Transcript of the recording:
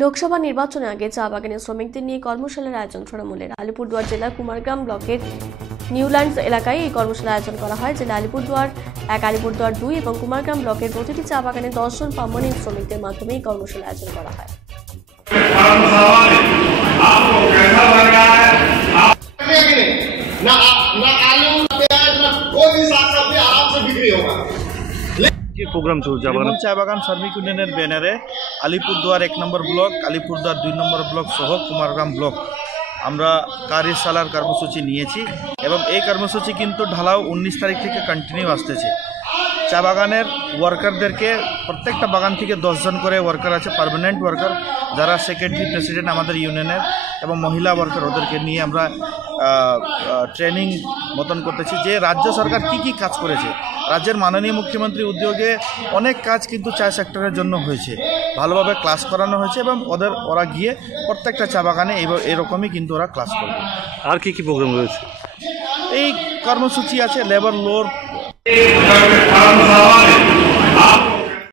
লোকসভা নির্বাচনের আগে চা বাগানের শ্রমিকদের নিয়ে কর্মশালার আয়োজন তৃণমূলের। আলিপুরদুয়ার জেলার কুমারগ্রাম ব্লকের নিউল্যান্ডস এলাকায় এই কর্মশালার আয়োজন করা হয়। জেলা আলিপুরদুয়ার 1, আলিপুরদুয়ার 2 এবং কুমারগ্রাম ব্লকের প্রতিটি চা বাগানে 10 জন পার্মানেন্ট শ্রমিকদের মাধ্যমে এই কর্মশালার আয়োজন করা হয়। প্রোগ্রাম চলছে চা বাগান শ্রমিক ইউনিয়নের ব্যানারে আলিপুরদুয়ার 1 নম্বর ব্লক, আলিপুরদুয়ার 2 নম্বর ব্লক সহ কুমারগ্রাম ব্লক আমরা কার্যশালার কর্মসূচি নিয়েছি এবং এই কর্মসূচি কিন্তু ঢালাও 19 তারিখ থেকে কন্টিনিউ আসতেছে। চা বাগানের ওয়ার্কারদেরকে প্রত্যেকটা বাগান থেকে 10 জন করে ওয়ার্কার আছে, পার্মানেন্ট ওয়ার্কার, যারা সেক্রেটারি প্রেসিডেন্ট আমাদের ইউনিয়নের এবং মহিলা ওয়ার্কার, ওদেরকে নিয়ে আমরা ট্রেনিং মতন করতেছি যে রাজ্য সরকার কি কাজ করেছে। রাজ্যের মাননীয় মুখ্যমন্ত্রী উদ্যোগে অনেক কাজ কিন্তু চা সেক্টরের জন্য হয়েছে, ভালোভাবে ক্লাস করানো হয়েছে এবং ওরা গিয়ে প্রত্যেকটা চা বাগানে এরকমই কিন্তু ওরা ক্লাস করবে। আর কি প্রোগ্রাম রয়েছে? এই কর্মসূচি আছে লেবার লোর